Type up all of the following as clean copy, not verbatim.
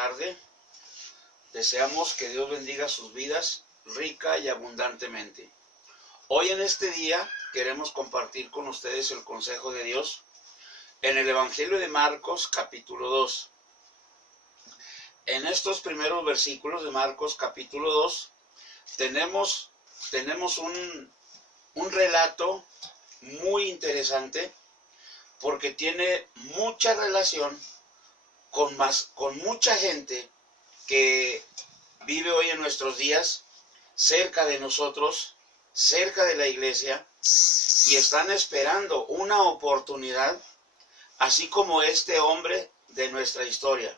tarde. Deseamos que Dios bendiga sus vidas rica y abundantemente. Hoy en este día queremos compartir con ustedes el consejo de Dios en el Evangelio de Marcos capítulo 2. En estos primeros versículos de Marcos capítulo 2 tenemos un relato muy interesante porque tiene mucha relación con mucha gente que vive hoy en nuestros días cerca de nosotros, cerca de la iglesia, y están esperando una oportunidad, así como este hombre de nuestra historia.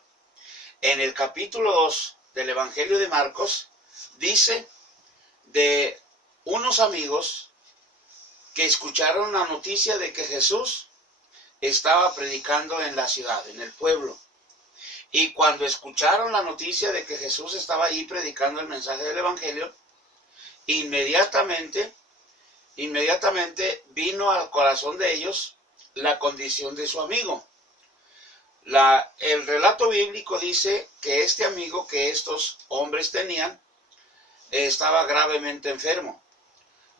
En el capítulo 2 del Evangelio de Marcos dice de unos amigos que escucharon la noticia de que Jesús estaba predicando en la ciudad, en el pueblo. Y cuando escucharon la noticia de que Jesús estaba allí predicando el mensaje del Evangelio, inmediatamente vino al corazón de ellos la condición de su amigo. El relato bíblico dice que este amigo que estos hombres tenían estaba gravemente enfermo,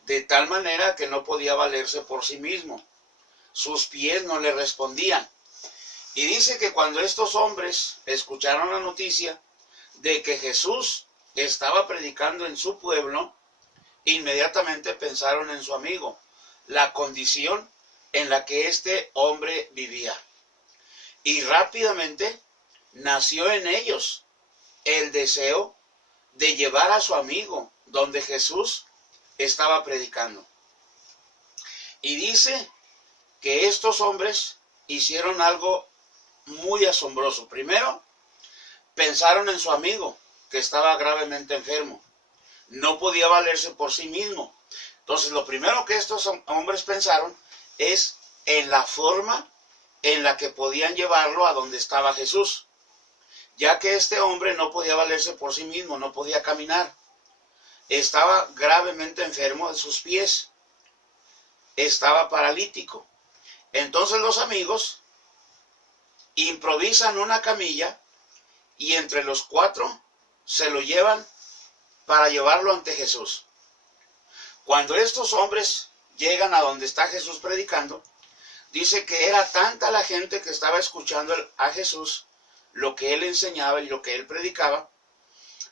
de tal manera que no podía valerse por sí mismo. Sus pies no le respondían. Y dice que cuando estos hombres escucharon la noticia de que Jesús estaba predicando en su pueblo, inmediatamente pensaron en su amigo, la condición en la que este hombre vivía. Y rápidamente nació en ellos el deseo de llevar a su amigo donde Jesús estaba predicando. Y dice que estos hombres hicieron algo muy asombroso. Primero, pensaron en su amigo, que estaba gravemente enfermo. No podía valerse por sí mismo. Entonces, lo primero que estos hombres pensaron es en la forma en la que podían llevarlo a donde estaba Jesús, ya que este hombre no podía valerse por sí mismo, no podía caminar. Estaba gravemente enfermo de sus pies. Estaba paralítico. Entonces los amigos improvisan una camilla y entre los cuatro se lo llevan para llevarlo ante Jesús. Cuando estos hombres llegan a donde está Jesús predicando, dice que era tanta la gente que estaba escuchando a Jesús, lo que él enseñaba y lo que él predicaba,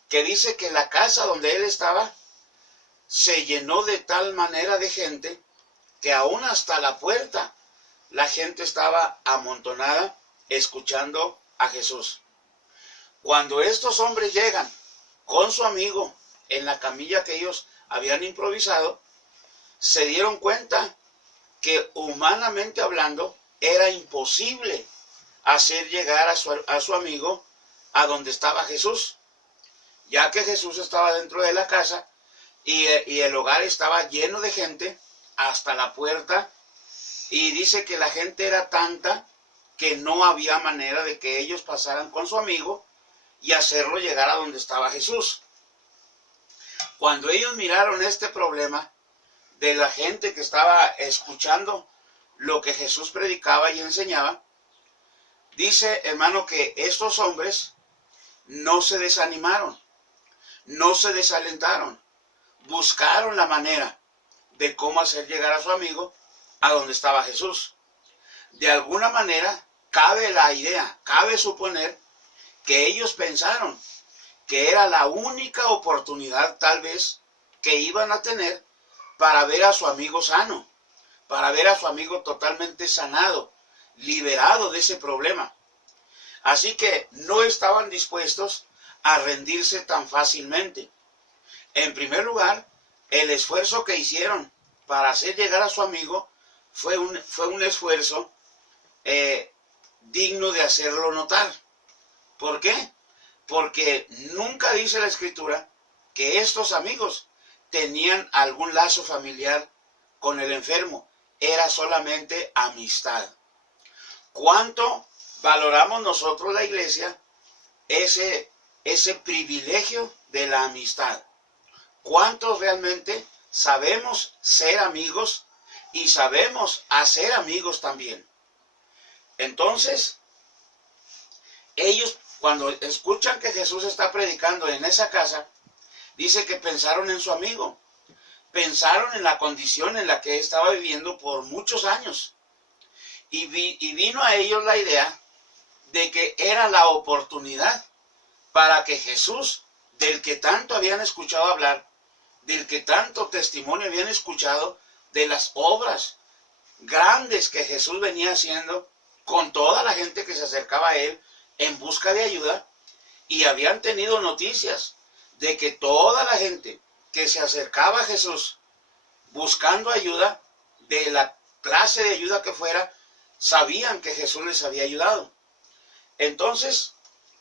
que dice que la casa donde él estaba se llenó de tal manera de gente que aún hasta la puerta la gente estaba amontonada escuchando a Jesús. Cuando estos hombres llegan con su amigo en la camilla que ellos habían improvisado, se dieron cuenta que humanamente hablando era imposible hacer llegar a su amigo a donde estaba Jesús, ya que Jesús estaba dentro de la casa y el hogar estaba lleno de gente hasta la puerta, y dice que la gente era tanta que no había manera de que ellos pasaran con su amigo y hacerlo llegar a donde estaba Jesús. Cuando ellos miraron este problema de la gente que estaba escuchando lo que Jesús predicaba y enseñaba, dice, hermano, que estos hombres no se desanimaron, no se desalentaron, buscaron la manera de cómo hacer llegar a su amigo a donde estaba Jesús. De alguna manera, cabe suponer que ellos pensaron que era la única oportunidad tal vez que iban a tener para ver a su amigo sano, para ver a su amigo totalmente sanado, liberado de ese problema. Así que no estaban dispuestos a rendirse tan fácilmente. En primer lugar, el esfuerzo que hicieron para hacer llegar a su amigo fue un esfuerzo digno de hacerlo notar. ¿Por qué? Porque nunca dice la Escritura que estos amigos tenían algún lazo familiar con el enfermo. Era solamente amistad. ¿Cuánto valoramos nosotros, la iglesia, ese privilegio de la amistad? ¿Cuántos realmente sabemos ser amigos y sabemos hacer amigos también? Entonces, ellos cuando escuchan que Jesús está predicando en esa casa, dice que pensaron en su amigo. Pensaron en la condición en la que estaba viviendo por muchos años. Y vino a ellos la idea de que era la oportunidad para que Jesús, del que tanto habían escuchado hablar, del que tanto testimonio habían escuchado, de las obras grandes que Jesús venía haciendo con toda la gente que se acercaba a él en busca de ayuda, y habían tenido noticias de que toda la gente que se acercaba a Jesús buscando ayuda, de la clase de ayuda que fuera, sabían que Jesús les había ayudado. Entonces,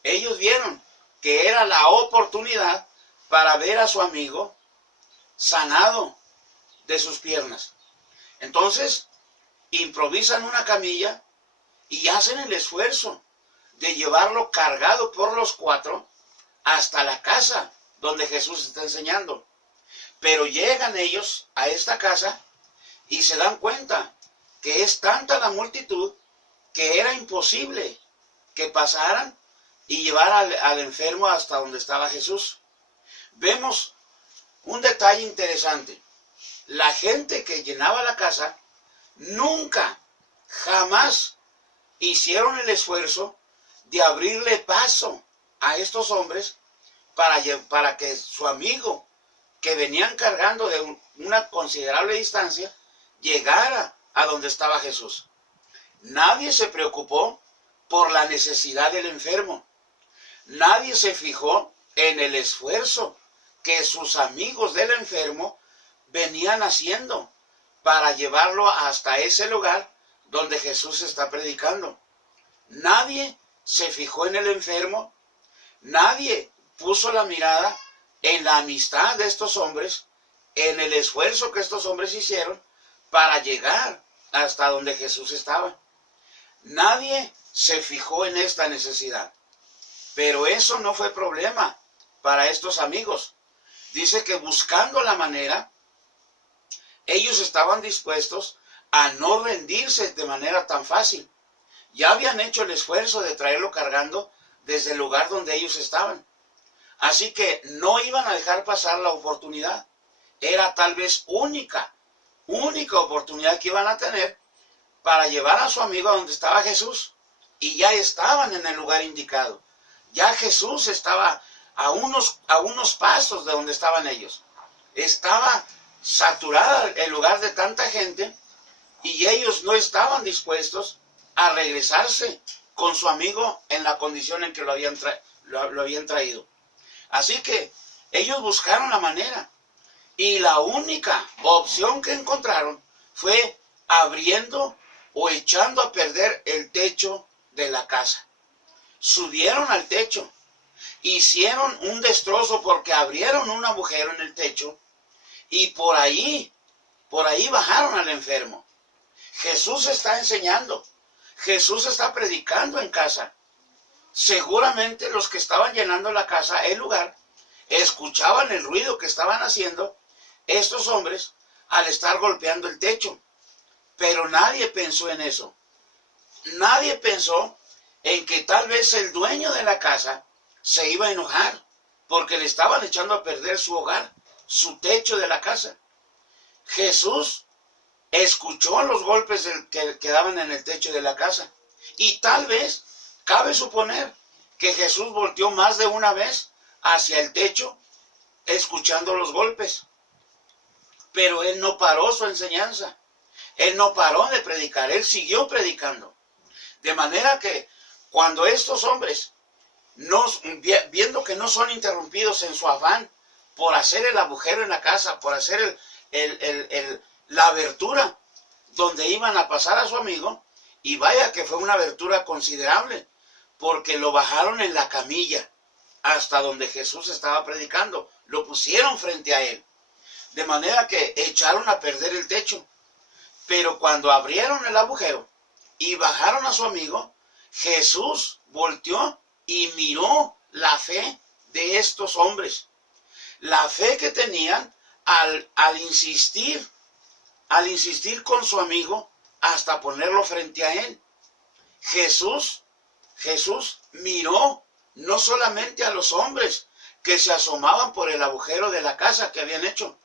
ellos vieron que era la oportunidad para ver a su amigo sanado de sus piernas. Entonces, improvisan una camilla y hacen el esfuerzo de llevarlo cargado por los cuatro hasta la casa donde Jesús está enseñando. Pero llegan ellos a esta casa y se dan cuenta que es tanta la multitud que era imposible que pasaran y llevar al enfermo hasta donde estaba Jesús. Vemos un detalle interesante. La gente que llenaba la casa nunca, jamás hicieron el esfuerzo de abrirle paso a estos hombres para que su amigo, que venían cargando de una considerable distancia, llegara a donde estaba Jesús. Nadie se preocupó por la necesidad del enfermo. Nadie se fijó en el esfuerzo que sus amigos del enfermo venían haciendo para llevarlo hasta ese lugar donde Jesús está predicando. Nadie se fijó en el enfermo. Nadie puso la mirada en la amistad de estos hombres, en el esfuerzo que estos hombres hicieron para llegar hasta donde Jesús estaba. Nadie se fijó en esta necesidad. Pero eso no fue problema para estos amigos. Dice que buscando la manera, ellos estaban dispuestos a no rendirse de manera tan fácil. Ya habían hecho el esfuerzo de traerlo cargando desde el lugar donde ellos estaban. Así que no iban a dejar pasar la oportunidad. Era tal vez única oportunidad que iban a tener para llevar a su amigo a donde estaba Jesús. Y ya estaban en el lugar indicado. Ya Jesús estaba a unos pasos de donde estaban ellos. Estaba saturada el lugar de tanta gente y ellos no estaban dispuestos a regresarse con su amigo en la condición en que lo habían traído. Así que ellos buscaron la manera y la única opción que encontraron fue abriendo o echando a perder el techo de la casa. Subieron al techo, hicieron un destrozo porque abrieron un agujero en el techo y por ahí bajaron al enfermo. Jesús está enseñando, Jesús está predicando en casa. Seguramente los que estaban llenando la casa, el lugar, escuchaban el ruido que estaban haciendo estos hombres al estar golpeando el techo. Pero nadie pensó en eso. Nadie pensó en que tal vez el dueño de la casa se iba a enojar porque le estaban echando a perder su hogar, su techo de la casa. Jesús escuchó los golpes que daban en el techo de la casa y tal vez cabe suponer que Jesús volteó más de una vez hacia el techo escuchando los golpes. Pero él no paró su enseñanza. Él no paró de predicar. Él siguió predicando. De manera que cuando estos hombres, viendo que no son interrumpidos en su afán por hacer el agujero en la casa, por hacer la abertura donde iban a pasar a su amigo, y vaya que fue una abertura considerable, porque lo bajaron en la camilla hasta donde Jesús estaba predicando, lo pusieron frente a él, de manera que echaron a perder el techo. Pero cuando abrieron el agujero y bajaron a su amigo, Jesús volteó y miró la fe de estos hombres, la fe que tenían al insistir con su amigo hasta ponerlo frente a él. Jesús miró no solamente a los hombres que se asomaban por el agujero de la casa que habían hecho,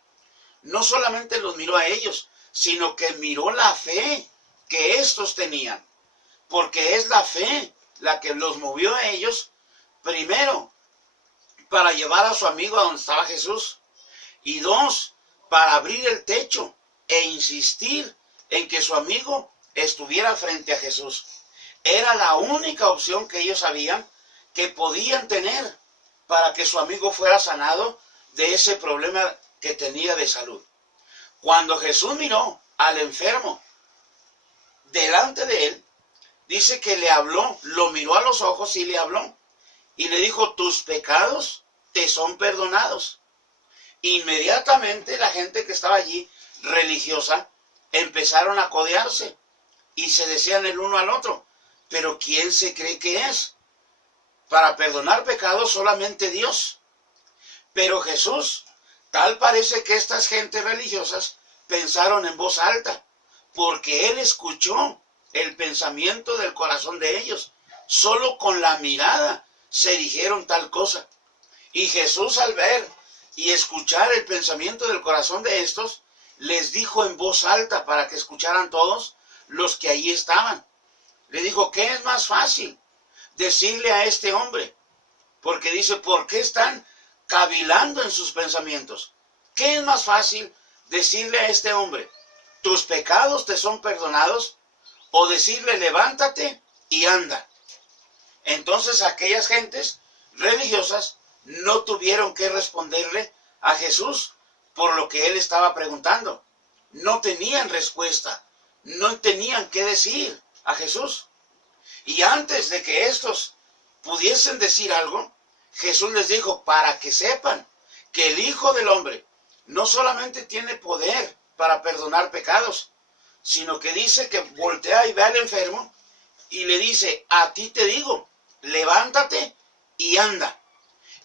no solamente los miró a ellos, sino que miró la fe que estos tenían, porque es la fe la que los movió a ellos, primero, para llevar a su amigo a donde estaba Jesús, y dos, para abrir el techo e insistir en que su amigo estuviera frente a Jesús. Era la única opción que ellos sabían que podían tener para que su amigo fuera sanado de ese problema que tenía de salud. Cuando Jesús miró al enfermo delante de él, dice que le habló, lo miró a los ojos y le habló. Y le dijo, tus pecados te son perdonados. Inmediatamente la gente que estaba allí, religiosa, empezaron a codearse y se decían el uno al otro, pero ¿quién se cree que es? Para perdonar pecados solamente Dios. Pero Jesús, tal parece que estas gentes religiosas pensaron en voz alta, porque Él escuchó el pensamiento del corazón de ellos. Solo con la mirada se dijeron tal cosa. Y Jesús, al ver y escuchar el pensamiento del corazón de estos, les dijo en voz alta para que escucharan todos los que allí estaban. Le dijo, ¿qué es más fácil decirle a este hombre? Porque dice, ¿por qué están cavilando en sus pensamientos? ¿Qué es más fácil decirle a este hombre, tus pecados te son perdonados? O decirle, levántate y anda. Entonces aquellas gentes religiosas no tuvieron que responderle a Jesús por lo que él estaba preguntando. No tenían respuesta, no tenían qué decir a Jesús. Y antes de que estos pudiesen decir algo, Jesús les dijo, para que sepan que el Hijo del Hombre no solamente tiene poder para perdonar pecados, sino que dice que voltea y ve al enfermo y le dice, a ti te digo, levántate y anda.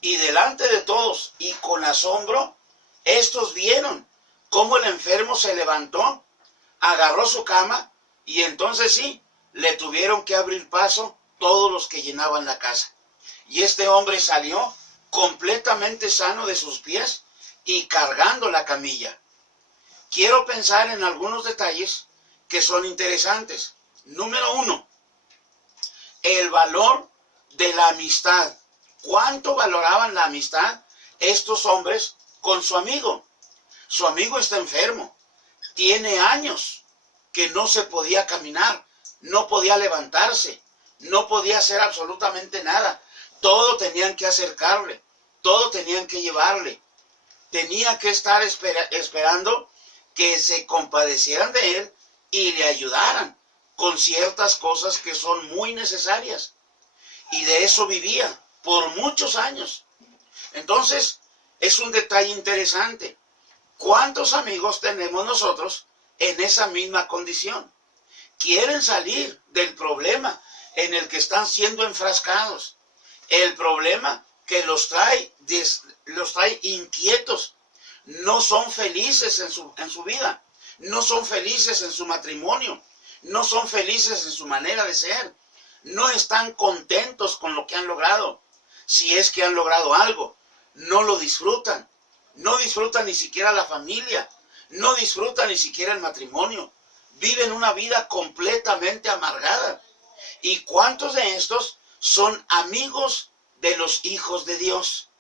Y delante de todos y con asombro, estos vieron cómo el enfermo se levantó, agarró su cama y entonces sí, le tuvieron que abrir paso todos los que llenaban la casa. Y este hombre salió completamente sano de sus pies y cargando la camilla. Quiero pensar en algunos detalles que son interesantes. Número 1, el valor de la amistad. ¿Cuánto valoraban la amistad estos hombres con su amigo? Su amigo está enfermo, tiene años que no se podía caminar, no podía levantarse, no podía hacer absolutamente nada. Todo tenían que acercarle, todo tenían que llevarle. Tenía que estar esperando que se compadecieran de él y le ayudaran con ciertas cosas que son muy necesarias. Y de eso vivía por muchos años. Entonces, es un detalle interesante. ¿Cuántos amigos tenemos nosotros en esa misma condición? Quieren salir del problema en el que están siendo enfrascados. El problema que los trae inquietos. No son felices en su vida. No son felices en su matrimonio. No son felices en su manera de ser. No están contentos con lo que han logrado. Si es que han logrado algo, no lo disfrutan. No disfrutan ni siquiera la familia. No disfrutan ni siquiera el matrimonio. Viven una vida completamente amargada. ¿Y cuántos de estos son amigos de los hijos de Dios?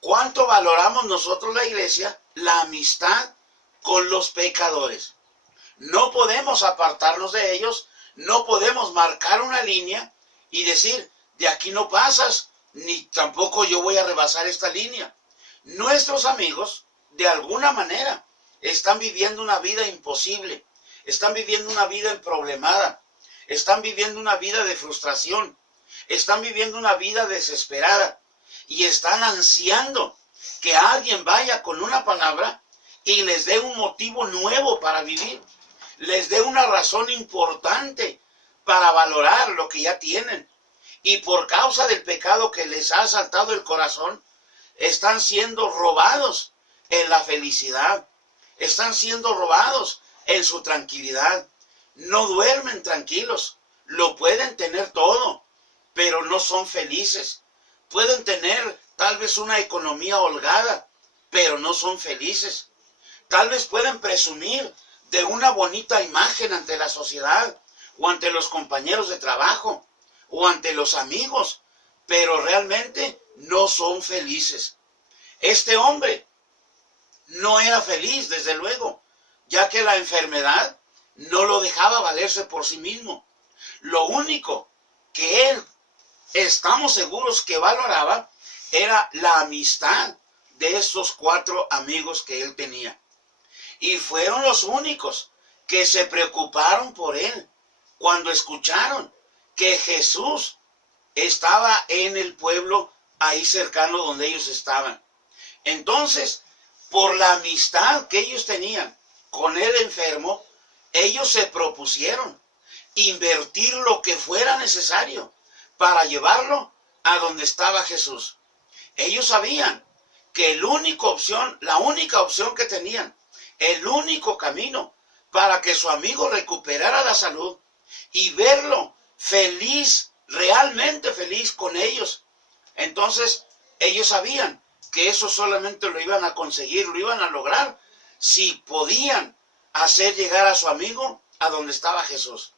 ¿Cuánto valoramos nosotros la iglesia la amistad con los pecadores? No podemos apartarnos de ellos, no podemos marcar una línea y decir, de aquí no pasas, ni tampoco yo voy a rebasar esta línea. Nuestros amigos, de alguna manera, están viviendo una vida imposible, están viviendo una vida emproblemada, están viviendo una vida de frustración, están viviendo una vida desesperada y están ansiando que alguien vaya con una palabra y les dé un motivo nuevo para vivir, les dé una razón importante para valorar lo que ya tienen. Y por causa del pecado que les ha asaltado el corazón, están siendo robados en la felicidad, están siendo robados en su tranquilidad. No duermen tranquilos, lo pueden tener todo, pero no son felices. Pueden tener tal vez una economía holgada, pero no son felices. Tal vez pueden presumir de una bonita imagen ante la sociedad, o ante los compañeros de trabajo, o ante los amigos, pero realmente no son felices. Este hombre no era feliz, desde luego, ya que la enfermedad no lo dejaba valerse por sí mismo. Lo único que él, estamos seguros que valoraba, era la amistad de estos 4 amigos que él tenía. Y fueron los únicos que se preocuparon por él cuando escucharon que Jesús estaba en el pueblo ahí cercano donde ellos estaban. Entonces, por la amistad que ellos tenían con el enfermo, ellos se propusieron invertir lo que fuera necesario para llevarlo a donde estaba Jesús. Ellos sabían que la única opción que tenían, el único camino para que su amigo recuperara la salud y verlo feliz, realmente feliz con ellos. Entonces, ellos sabían que eso solamente lo iban a conseguir, lo iban a lograr, si podían hacer llegar a su amigo a donde estaba Jesús.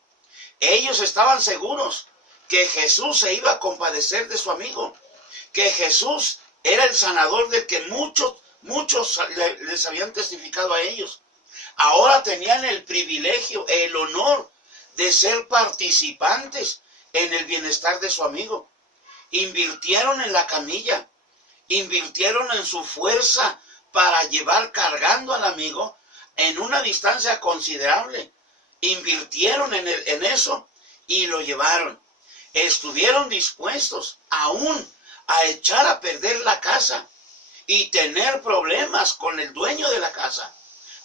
Ellos estaban seguros que Jesús se iba a compadecer de su amigo, que Jesús era el sanador del que muchos les habían testificado a ellos. Ahora tenían el privilegio, el honor de ser participantes en el bienestar de su amigo. Invirtieron en la camilla, invirtieron en su fuerza para llevar cargando al amigo en una distancia considerable. Invirtieron en eso y lo llevaron. Estuvieron dispuestos aún a echar a perder la casa y tener problemas con el dueño de la casa.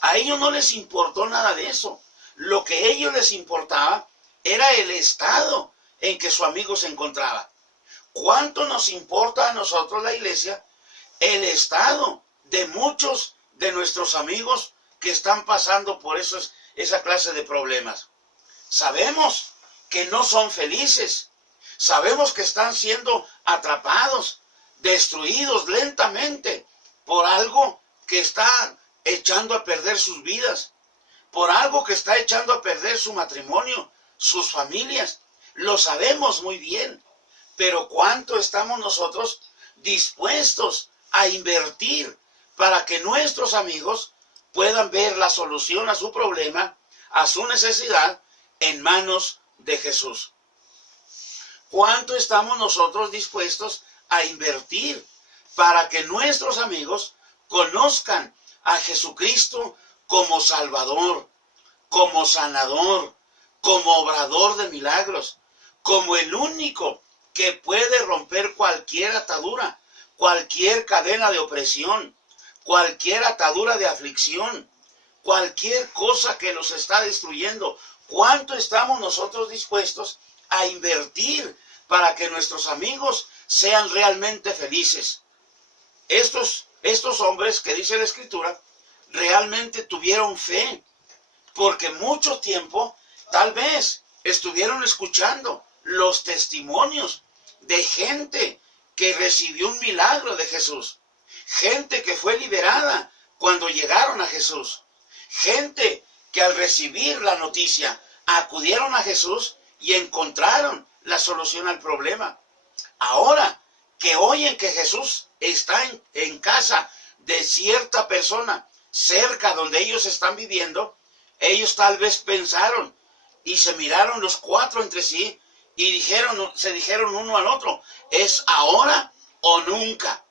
A ellos no les importó nada de eso. Lo que a ellos les importaba era el estado en que su amigo se encontraba. ¿Cuánto nos importa a nosotros, la iglesia, el estado de muchos de nuestros amigos que están pasando por esa clase de problemas? Sabemos que no son felices. Sabemos que están siendo atrapados, destruidos lentamente por algo que está echando a perder sus vidas, por algo que está echando a perder su matrimonio, sus familias. Lo sabemos muy bien, pero ¿cuánto estamos nosotros dispuestos a invertir para que nuestros amigos puedan ver la solución a su problema, a su necesidad, en manos de Jesús? ¿Cuánto estamos nosotros dispuestos a invertir para que nuestros amigos conozcan a Jesucristo como Salvador, como sanador, como obrador de milagros, como el único que puede romper cualquier atadura, cualquier cadena de opresión, cualquier atadura de aflicción, cualquier cosa que los está destruyendo? ¿Cuánto estamos nosotros dispuestos a invertir para que nuestros amigos sean realmente felices? Estos hombres que dice la Escritura realmente tuvieron fe, porque mucho tiempo tal vez estuvieron escuchando los testimonios de gente que recibió un milagro de Jesús, gente que fue liberada cuando llegaron a Jesús, gente que al recibir la noticia acudieron a Jesús y encontraron la solución al problema. Ahora que oyen que Jesús está en casa de cierta persona cerca donde ellos están viviendo, ellos tal vez pensaron y se miraron los 4 entre sí y se dijeron uno al otro: ¿es ahora o nunca?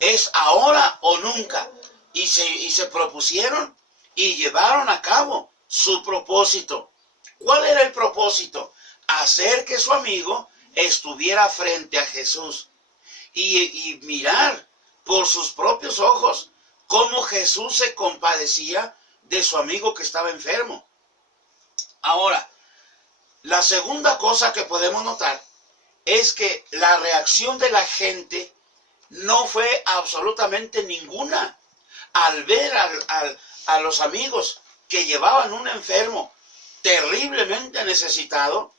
¿Es ahora o nunca? Y se propusieron y llevaron a cabo su propósito. ¿Cuál era el propósito? Hacer que su amigo estuviera frente a Jesús y mirar por sus propios ojos cómo Jesús se compadecía de su amigo que estaba enfermo. Ahora, la segunda cosa que podemos notar es que la reacción de la gente no fue absolutamente ninguna. Al ver a los amigos que llevaban un enfermo terriblemente necesitado,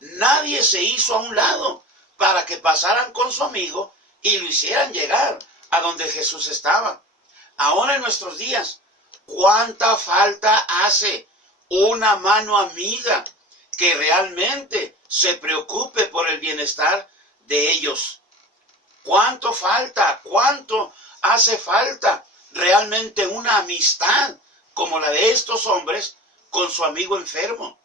nadie se hizo a un lado para que pasaran con su amigo y lo hicieran llegar a donde Jesús estaba. Ahora en nuestros días, ¿cuánta falta hace una mano amiga que realmente se preocupe por el bienestar de ellos? ¿Cuánto falta? ¿Cuánto hace falta realmente una amistad como la de estos hombres con su amigo enfermo?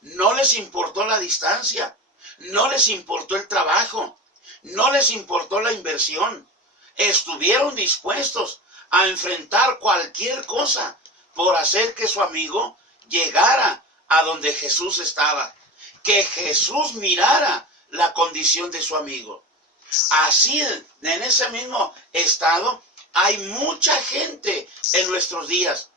No les importó la distancia, no les importó el trabajo, no les importó la inversión. Estuvieron dispuestos a enfrentar cualquier cosa por hacer que su amigo llegara a donde Jesús estaba, que Jesús mirara la condición de su amigo. Así, en ese mismo estado, hay mucha gente en nuestros días.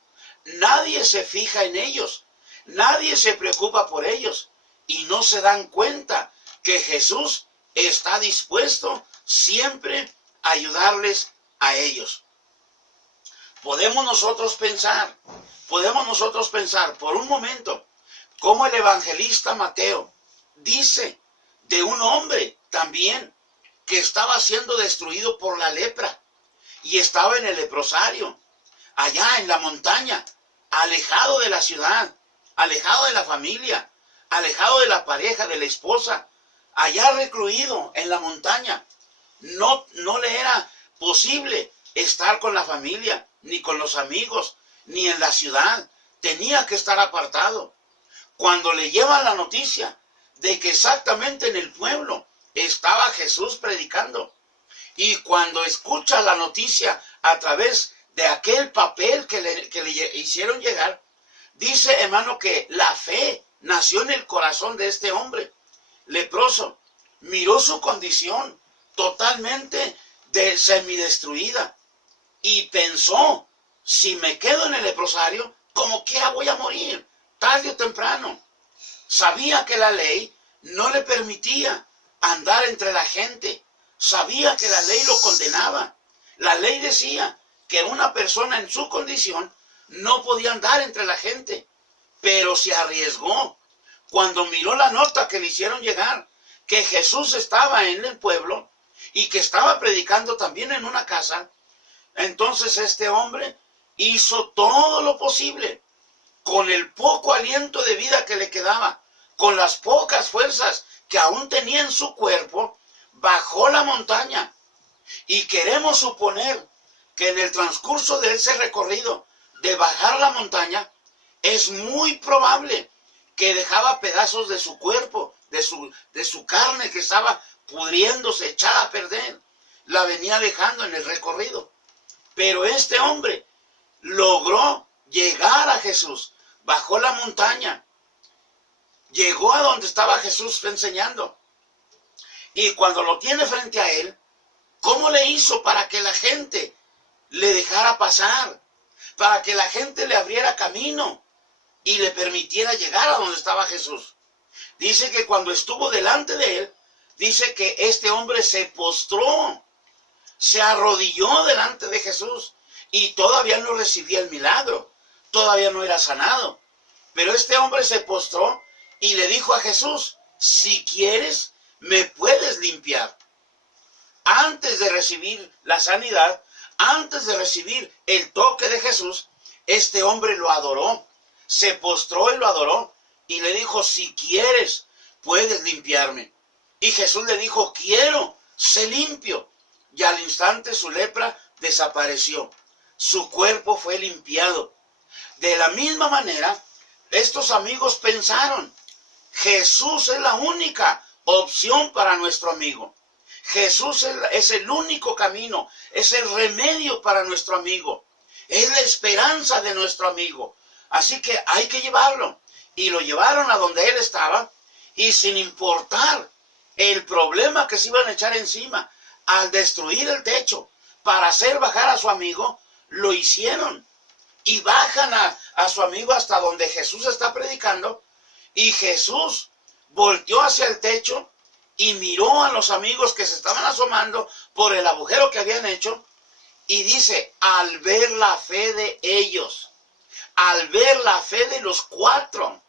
Nadie se fija en ellos, nadie se preocupa por ellos y no se dan cuenta que Jesús está dispuesto siempre a ayudarles a ellos. Podemos nosotros pensar por un momento cómo el evangelista Mateo dice de un hombre también que estaba siendo destruido por la lepra y estaba en el leprosario, allá en la montaña, alejado de la ciudad, alejado de la familia, alejado de la pareja, de la esposa, allá recluido en la montaña. No le era posible estar con la familia, ni con los amigos, ni en la ciudad. Tenía que estar apartado. Cuando le llevan la noticia de que exactamente en el pueblo estaba Jesús predicando, y cuando escucha la noticia a través de aquel papel que le hicieron llegar, dice, hermano, que la fe nació en el corazón de este hombre leproso. Miró su condición totalmente semidestruida y pensó, si me quedo en el leprosario, como quiera voy a morir, tarde o temprano. Sabía que la ley no le permitía andar entre la gente. Sabía que la ley lo condenaba. La ley decía que una persona en su condición no podía andar entre la gente, pero se arriesgó. Cuando miró la nota que le hicieron llegar, que Jesús estaba en el pueblo y que estaba predicando también en una casa, entonces este hombre hizo todo lo posible, con el poco aliento de vida que le quedaba, con las pocas fuerzas que aún tenía en su cuerpo, bajó la montaña. Y queremos suponer que en el transcurso de ese recorrido de bajar la montaña, es muy probable que dejaba pedazos de su cuerpo, de su carne que estaba pudriéndose, echada a perder. La venía dejando en el recorrido. Pero este hombre logró llegar a Jesús, bajó la montaña, llegó a donde estaba Jesús enseñando. Y cuando lo tiene frente a él, ¿cómo le hizo para que la gente le dejara pasar? Para que la gente le abriera camino y le permitiera llegar a donde estaba Jesús. Dice que cuando estuvo delante de él, dice que este hombre se postró, se arrodilló delante de Jesús y todavía no recibía el milagro, todavía no era sanado. Pero este hombre se postró y le dijo a Jesús, si quieres, me puedes limpiar. Antes de recibir la sanidad, antes de recibir el toque de Jesús, este hombre lo adoró, se postró y lo adoró y le dijo, si quieres, puedes limpiarme. Y Jesús le dijo, quiero, sé limpio. Y al instante su lepra desapareció. Su cuerpo fue limpiado. De la misma manera, estos amigos pensaron, Jesús es la única opción para nuestro amigo. Jesús es el único camino, es el remedio para nuestro amigo. Es la esperanza de nuestro amigo. Así que hay que llevarlo. Y lo llevaron a donde él estaba y sin importar el problema que se iban a echar encima, al destruir el techo para hacer bajar a su amigo, lo hicieron. Y bajan a su amigo hasta donde Jesús está predicando. Y Jesús volteó hacia el techo y miró a los amigos que se estaban asomando por el agujero que habían hecho. Y dice, al ver la fe de ellos, al ver la fe de los cuatro,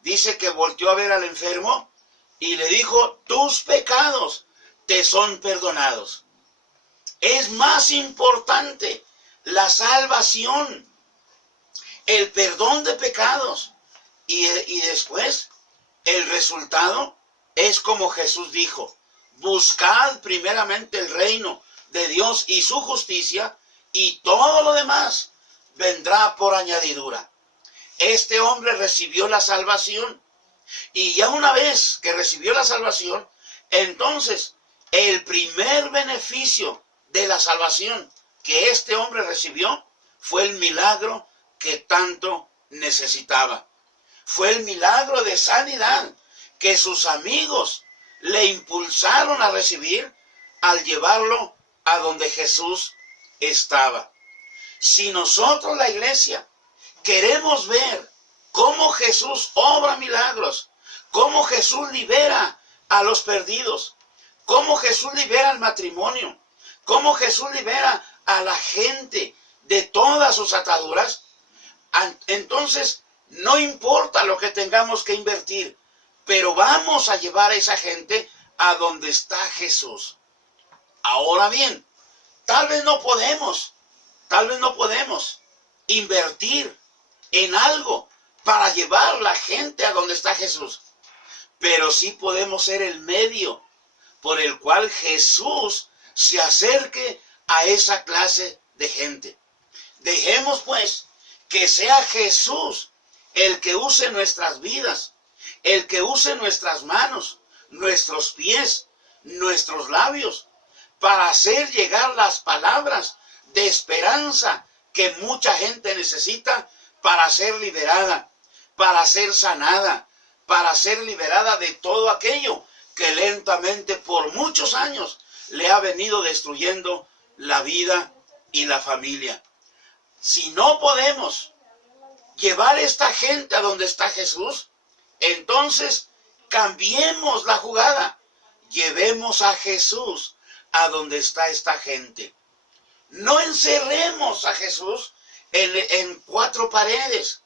dice que volteó a ver al enfermo y le dijo, tus pecados te son perdonados. Es más importante la salvación, el perdón de pecados, y después el resultado es como Jesús dijo, buscad primeramente el reino de Dios y su justicia, y todo lo demás vendrá por añadidura. Este hombre recibió la salvación, y ya una vez que recibió la salvación, entonces el primer beneficio de la salvación que este hombre recibió fue el milagro que tanto necesitaba. Fue el milagro de sanidad que sus amigos le impulsaron a recibir al llevarlo a donde Jesús estaba. Si nosotros, la iglesia, queremos ver cómo Jesús obra milagros, cómo Jesús libera a los perdidos, cómo Jesús libera al matrimonio, cómo Jesús libera a la gente de todas sus ataduras, entonces no importa lo que tengamos que invertir, pero vamos a llevar a esa gente a donde está Jesús. Ahora bien, tal vez no podemos invertir en algo para llevar la gente a donde está Jesús, pero sí podemos ser el medio por el cual Jesús se acerque a esa clase de gente. Dejemos pues que sea Jesús el que use nuestras vidas, el que use nuestras manos, nuestros pies, nuestros labios, para hacer llegar las palabras de esperanza que mucha gente necesita para ser liberada, para ser sanada, para ser liberada de todo aquello que lentamente por muchos años le ha venido destruyendo la vida y la familia. Si no podemos llevar esta gente a donde está Jesús, entonces cambiemos la jugada. Llevemos a Jesús a donde está esta gente. No encerremos a Jesús en cuatro paredes.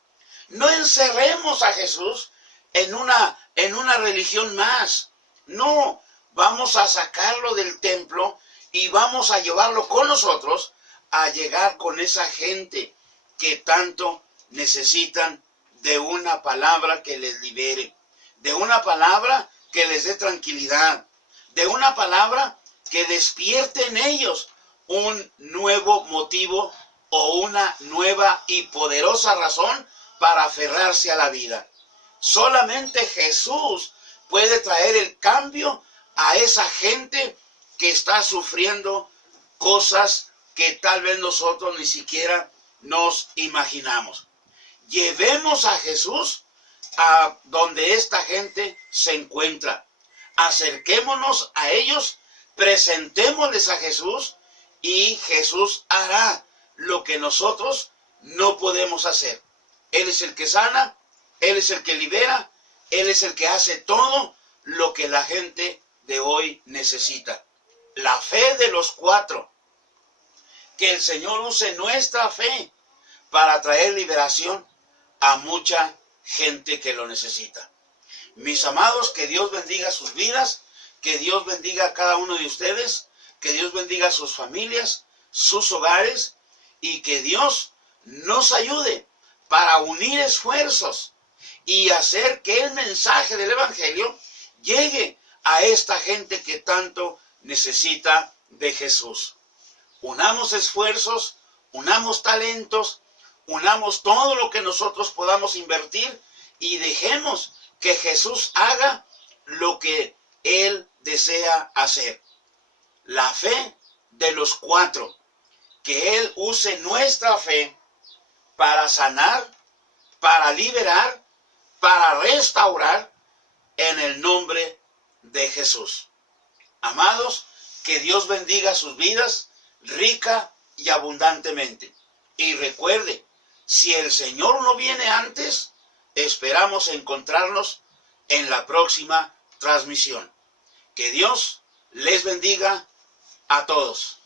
No encerremos a Jesús en una religión más. No, vamos a sacarlo del templo y vamos a llevarlo con nosotros a llegar con esa gente que tanto necesitan de una palabra que les libere, de una palabra que les dé tranquilidad, de una palabra que despierte en ellos un nuevo motivo o una nueva y poderosa razón para aferrarse a la vida. Solamente Jesús puede traer el cambio a esa gente que está sufriendo cosas que tal vez nosotros ni siquiera nos imaginamos. Llevemos a Jesús a donde esta gente se encuentra. Acerquémonos a ellos, presentémosles a Jesús y Jesús hará lo que nosotros no podemos hacer. Él es el que sana, Él es el que libera, Él es el que hace todo lo que la gente de hoy necesita. La fe de los cuatro. Que el Señor use nuestra fe para traer liberación a mucha gente que lo necesita. Mis amados, que Dios bendiga sus vidas, que Dios bendiga a cada uno de ustedes, que Dios bendiga a sus familias, sus hogares, y que Dios nos ayude para unir esfuerzos y hacer que el mensaje del Evangelio llegue a esta gente que tanto necesita de Jesús. Unamos esfuerzos, unamos talentos, unamos todo lo que nosotros podamos invertir y dejemos que Jesús haga lo que Él desea hacer. La fe de los cuatro, que Él use nuestra fe para sanar, para liberar, para restaurar en el nombre de Jesús. Amados, que Dios bendiga sus vidas rica y abundantemente. Y recuerde, si el Señor no viene antes, esperamos encontrarnos en la próxima transmisión. Que Dios les bendiga a todos.